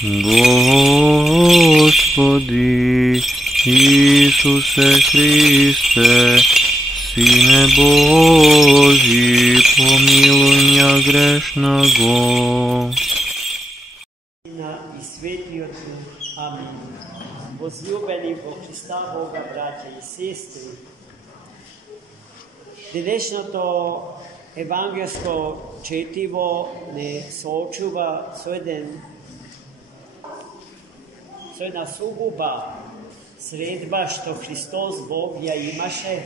Господи Исусе Христе, Сине Божий, помилуй меня грешного. I Svetli Duh. Amen. Возлюбени во Христа Бога, братя и сестри, денешното евангелско четиво не соочува со една сугуба средба што Христос Бог ја имаше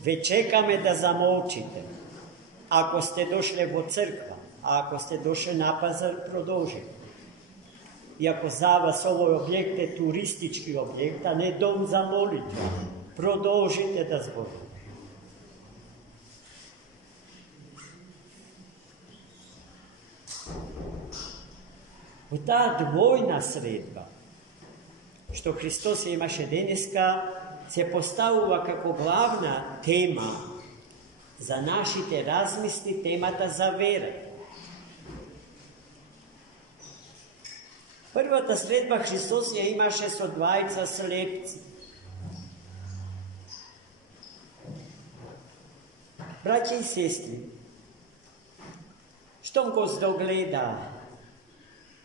Ве чекаме да замолчите. Ако сте дошли во црква, а ако сте дошли на пазар, продолжите. И ако за вас овој објект е туристички објект, а не дом за молитва, продолжите да зборите. Во таа двојна средба, што Христос имаше денеска, се поставува како главна тема за нашите размисли, темата за вера. Првата средба Христос ја имаше со двајца слепци. Браќа и сестри, штом го здогледа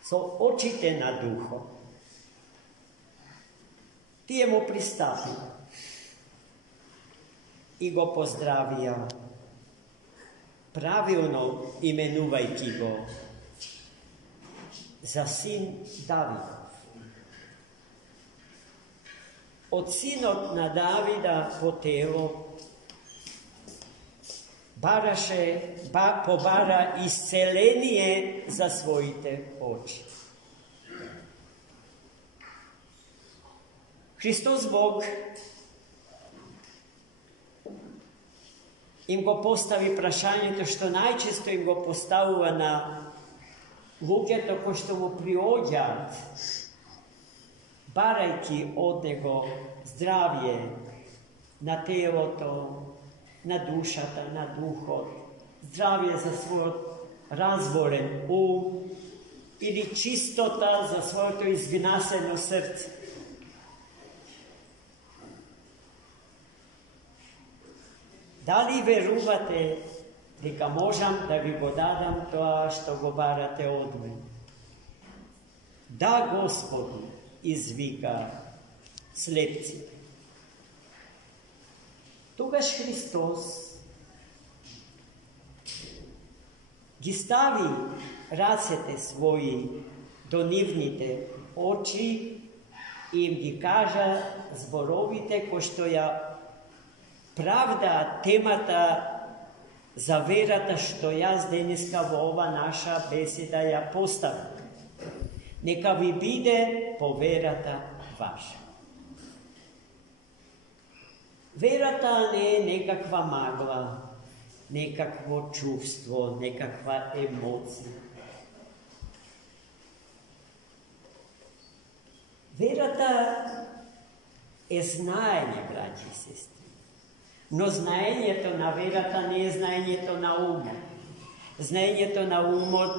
со очите на духот, тие му пристапија и го поздравија, правилно именувајќи го за син Давидов. Од синот на Давида по тело побара исцеление за своите очи. Христос Бог им го постави прашањето што најчесто им го поставува на луѓето кои што му приоѓаат, барајќи од него здравје на телото, на душата, на духот, здравје за својот разборен ум или чистота за своето изгнасено срце. Дали верувате дека можам да ви го дадам тоа што го барате од мене? Да, Господи, извика слепците. Тогаш Христос ги стави рацете своји до нивните очи и им ги кажа зборовите кои што ја правда темата за верата што јас денеска во ова наша беседа ја поставам. Нека ви биде по верата ваша. Верата не е некаква магла, некакво чувство, некаква емоција. Верата е знаење, браќи и сестри. Но знаењето на верата не е знаењето на умот. Знаењето на умот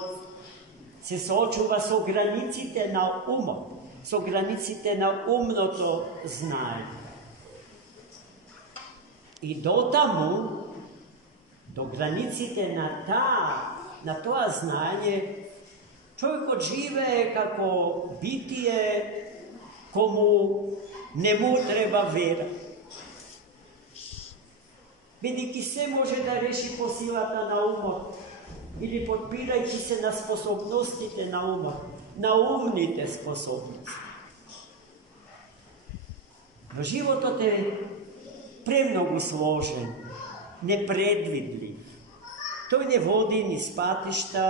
се соочува со границите на умот, со границите на умното знаење. И дотаму, до границите на тоа знаење, човекот живее како битие кому не му треба вера. Бидејќи се може да реши по силата на умот или подпирајќи се на способностите на умот, на умните способности. Но животот е премногу сложен, непредвидлив. Тој не води низ патишта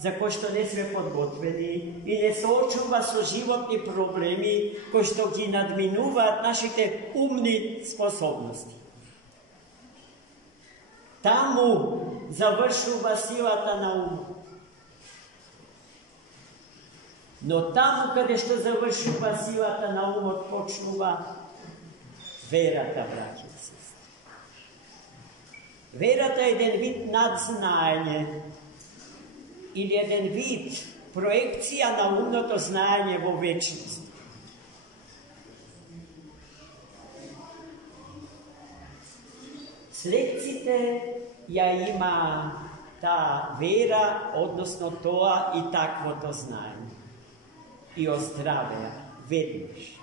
за кои што не сме подготвени и не соочува со животни проблеми кои што ги надминуваат нашите умни способности. Таму завршува силата на умот. Но таму каде што завршува силата на умот, почнува верата, браќи и сестри. Верата е еден вид надзнаење или еден вид проекција на умното знаење во вечност. Слепците ја има таа вера, односно тоа и таквото знаење. И оздравеа веднаш,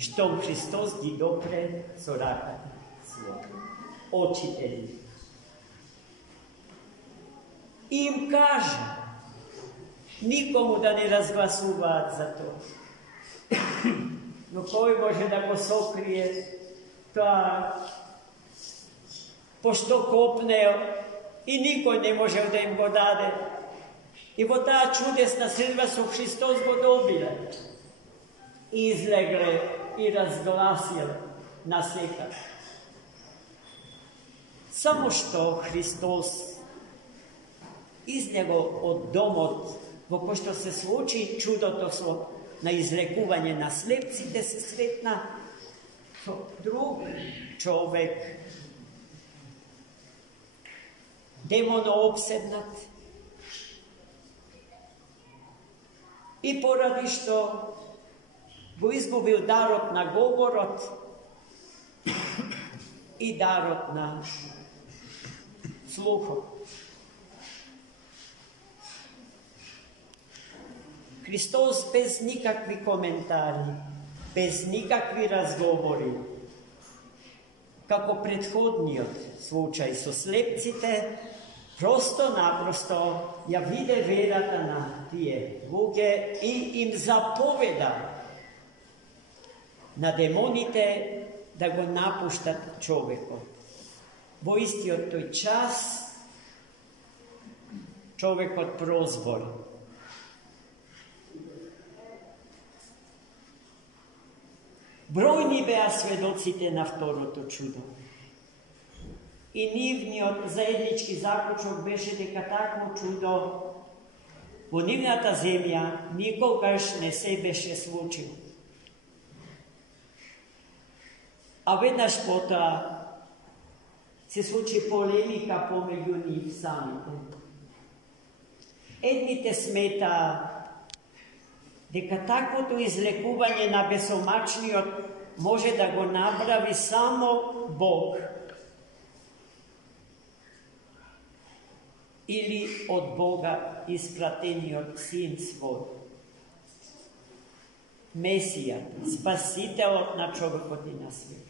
штом Христос ги допре со раката своја. Очители. И им кажа, никому да не разгласуваат за тоа. Но кој може да го сокрие тоа, пошто копнео и никој не можел да им го даде. И во таа чудесна средба со Христос го добиле. И излегле и разгласиле на секако. Само што Христос из него од домот во кој што се случи чудото на излекување на слепците, се сретна со друг човек, демоно обседнат. И поради што го изгубил дарот на говорот и дарот на слухот. Христос без никакви коментари, без никакви разговори, како предходниот случај со слепците, просто-напросто ја виде верата на тие луѓе и им заповеда на демоните да го напуштат човекот. Во истиот тој час човекот прозвори. Бројни беа сведоците на второто чудо. И нивниот заеднички заклучок беше дека такво чудо во нивната земја никогаш не се беше случило. А веднаш потоа се случи полемика помеѓу нив самите. Едните смета дека таквото излекување на бесомачниот може да го направи само Бог или од Бога испратениот Син свој, Месијат, Спасителот на човекот и на свет.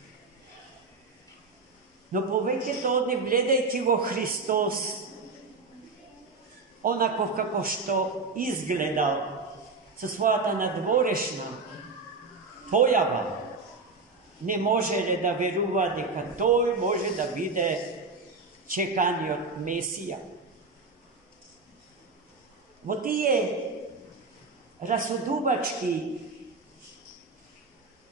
Но повеќето од нив, гледајќи во Христос, онаков како што изгледал со својата надворешна појава, не можеле да веруваат дека тој може да биде чеканиот Месија. Во тие расудувачки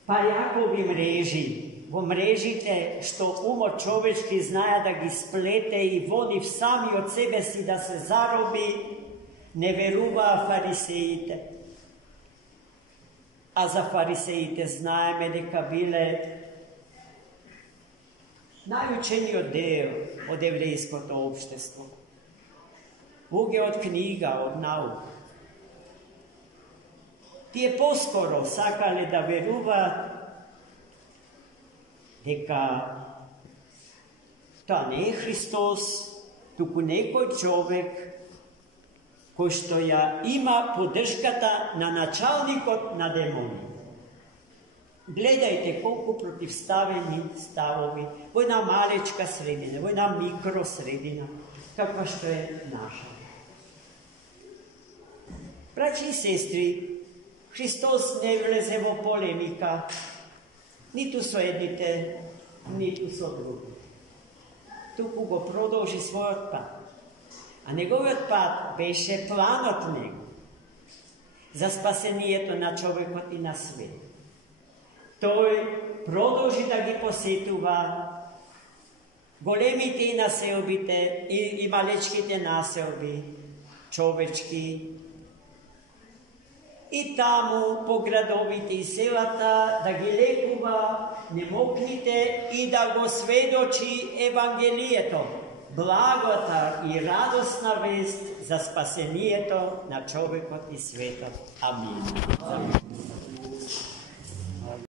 пајакови мрежи, во мрежите што умот човечки знае да ги сплете и во нив сами од себе си да се зароби, не веруваа фарисеите. А за фарисеите знаеме дека биле најучениот дел од еврејското општество. Луѓе од книга, од наука. Тие поскоро сакале да веруваат дека тоа не е Христос, туку некој човек кој што ја има поддршката на началникот на демони. Гледајте колку противставени ставови во една малечка средина, во една микросредина, каква што е наша. Браќи и сестри, Христос не влезе во полемика, ниту со едните, ниту со други. Туку го продолжи својот пат. А неговиот пат беше планот него за спасението на човекот и на свет. Тој продолжи да ги посетува големите и населбите и малечките населби, човечки, и таму по градовите и селата, да ги лекува немокните и да го сведочи Евангелието, благата и радостна вест за спасението на човекот и светот. Амин.